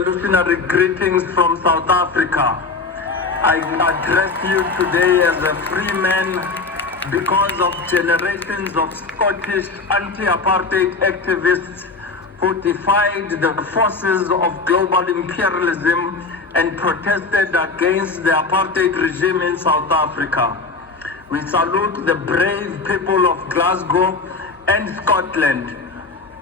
Revolutionary greetings from South Africa. I address you today as a free man because of generations of Scottish anti-apartheid activists who defied the forces of global imperialism and protested against the apartheid regime in South Africa. We salute the brave people of Glasgow and Scotland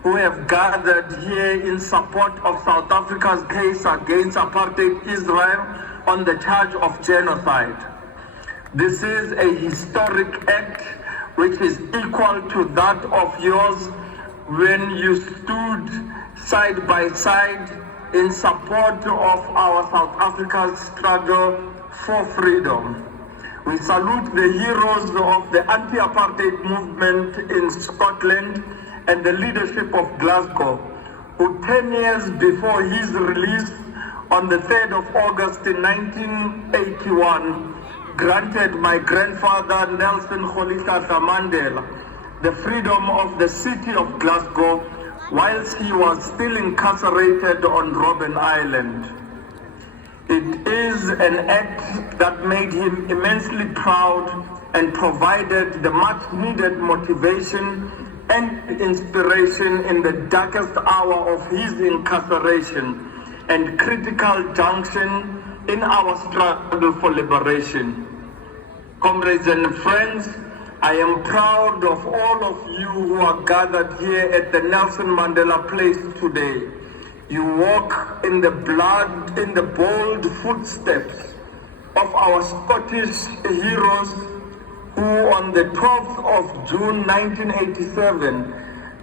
who have gathered here in support of South Africa's case against apartheid Israel on the charge of genocide. This is a historic act which is equal to that of yours when you stood side by side in support of our South Africa's struggle for freedom. We salute the heroes of the anti-apartheid movement in Scotland and the leadership of Glasgow, who 10 years before his release on the 3rd of August in 1981, granted my grandfather Nelson Mandela the freedom of the city of Glasgow whilst he was still incarcerated on Robben Island. It is an act that made him immensely proud and provided the much needed motivation and inspiration in the darkest hour of his incarceration and critical junction in our struggle for liberation. Comrades and friends, I am proud of all of you who are gathered here at the Nelson Mandela Place today. You walk in the bold footsteps of our Scottish heroes who on the 12th of June 1987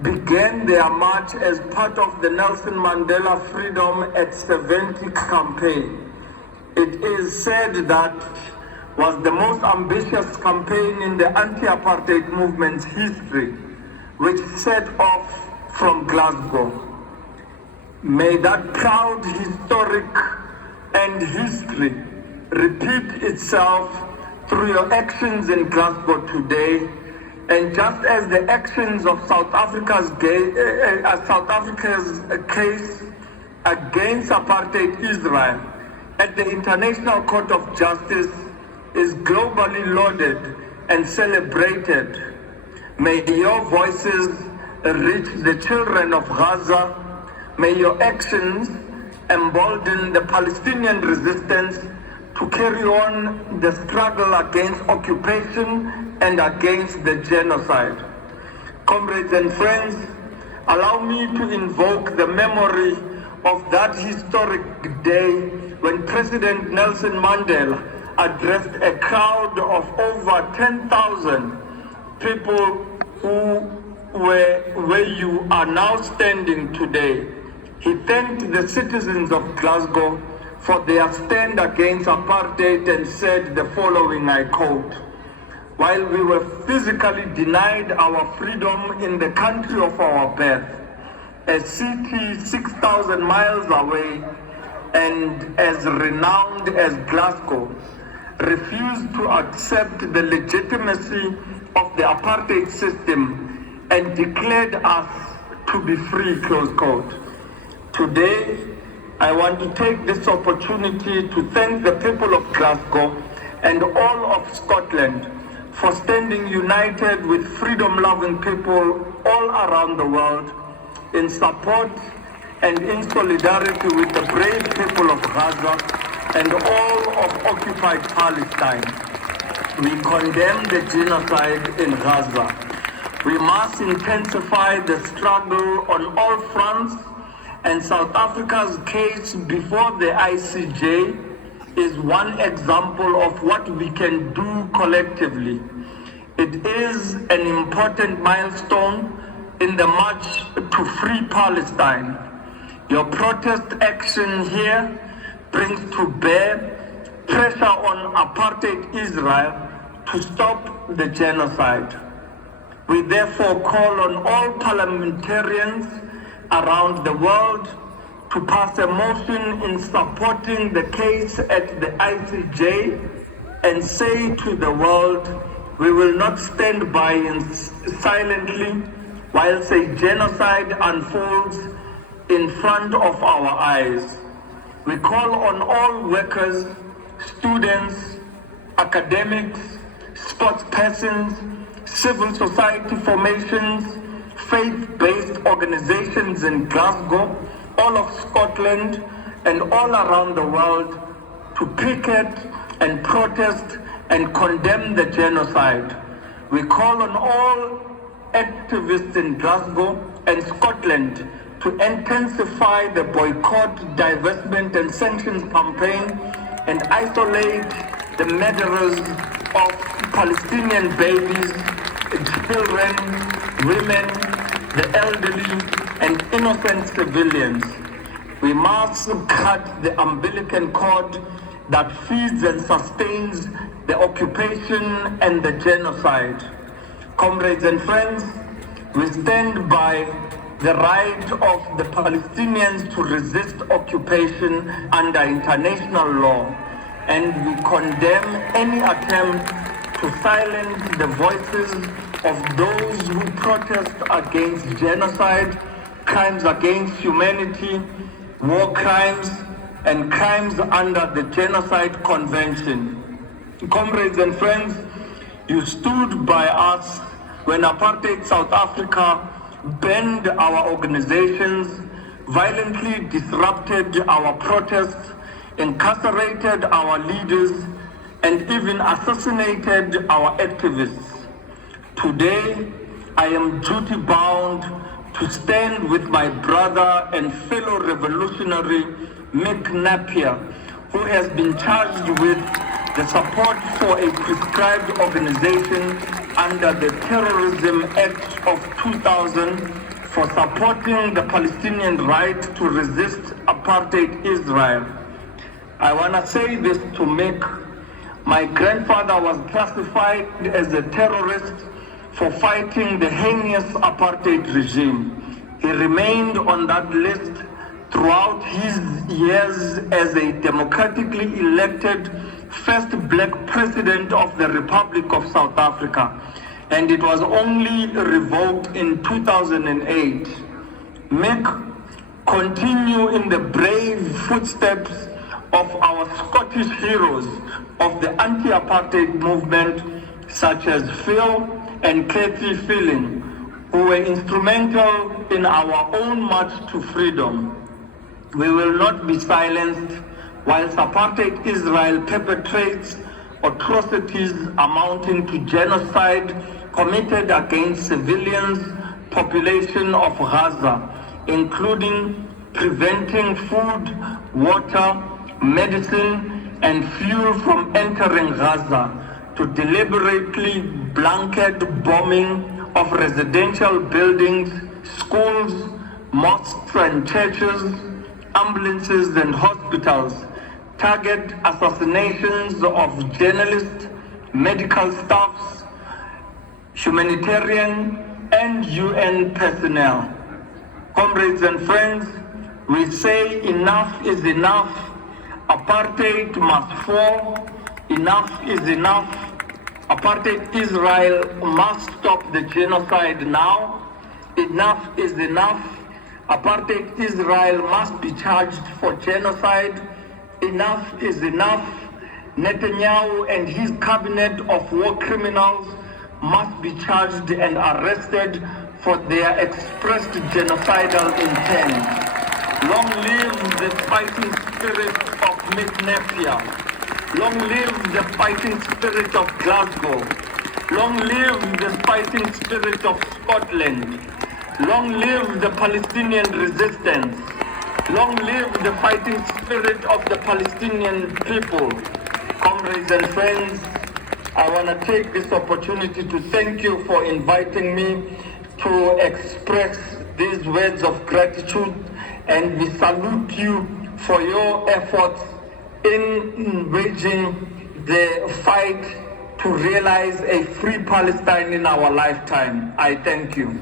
began their march as part of the Nelson Mandela Freedom at 70 campaign. It is said that was the most ambitious campaign in the anti-apartheid movement's history, which set off from Glasgow. May that proud historic and history repeat itself through your actions in Glasgow today, and just as the actions of South Africa's case against apartheid Israel at the International Court of Justice is globally lauded and celebrated, may your voices reach the children of Gaza. May your actions embolden the Palestinian resistance to carry on the struggle against occupation and against the genocide. Comrades and friends, allow me to invoke the memory of that historic day when President Nelson Mandela addressed a crowd of over 10,000 people who were where you are now standing today. He thanked the citizens of Glasgow for their stand against apartheid and said the following, I quote, "While we were physically denied our freedom in the country of our birth, a city 6,000 miles away and as renowned as Glasgow, refused to accept the legitimacy of the apartheid system and declared us to be free," close quote. Today, I want to take this opportunity to thank the people of Glasgow and all of Scotland for standing united with freedom-loving people all around the world in support and in solidarity with the brave people of Gaza and all of occupied Palestine. We condemn the genocide in Gaza. We must intensify the struggle on all fronts, and South Africa's case before the ICJ is one example of what we can do collectively. It is an important milestone in the march to free Palestine. Your protest action here brings to bear pressure on apartheid Israel to stop the genocide. We therefore call on all parliamentarians around the world to pass a motion in supporting the case at the ICJ and say to the world, we will not stand by silently whilst a genocide unfolds in front of our eyes. We call on all workers, students, academics, sports persons, civil society formations, faith-based organizations in Glasgow, all of Scotland, and all around the world to picket and protest and condemn the genocide. We call on all activists in Glasgow and Scotland to intensify the boycott, divestment and sanctions campaign and isolate the murderers of Palestinian babies, children, women, the elderly and innocent civilians. We must cut the umbilical cord that feeds and sustains the occupation and the genocide. Comrades and friends, we stand by the right of the Palestinians to resist occupation under international law, and we condemn any attempt to silence the voices of those who protest against genocide, crimes against humanity, war crimes, and crimes under the Genocide Convention. Comrades and friends, you stood by us when apartheid South Africa banned our organizations, violently disrupted our protests, incarcerated our leaders, and even assassinated our activists. Today, I am duty-bound to stand with my brother and fellow revolutionary Mick Napier, who has been charged with the support for a prescribed organization under the Terrorism Act of 2000 for supporting the Palestinian right to resist apartheid Israel. I want to say this to Mick. My grandfather was classified as a terrorist for fighting the heinous apartheid regime. He remained on that list throughout his years as a democratically elected first black president of the Republic of South Africa, and it was only revoked in 2008. Mick, continue in the brave footsteps of our Scottish heroes of the anti-apartheid movement, such as Phil and Kathy Feeling, who were instrumental in our own march to freedom. We will not be silenced whilst apartheid Israel perpetrates atrocities amounting to genocide committed against civilians, population of Gaza, including preventing food, water, medicine, and fuel from entering Gaza, to deliberately blanket bombing of residential buildings, schools, mosques and churches, ambulances and hospitals, target assassinations of journalists, medical staffs, humanitarian and UN personnel. Comrades and friends, we say enough is enough. Apartheid must fall. Enough is enough. Apartheid Israel must stop the genocide now. Enough is enough. Apartheid Israel must be charged for genocide. Enough is enough. Netanyahu and his cabinet of war criminals must be charged and arrested for their expressed genocidal intent. Long live the fighting spirit of Mick Napier. Long live the fighting spirit of Glasgow. Long live the fighting spirit of Scotland. Long live the Palestinian resistance. Long live the fighting spirit of the Palestinian people. Comrades and friends, I want to take this opportunity to thank you for inviting me to express these words of gratitude, and we salute you for your efforts in waging the fight to realize a free Palestine in our lifetime. I thank you.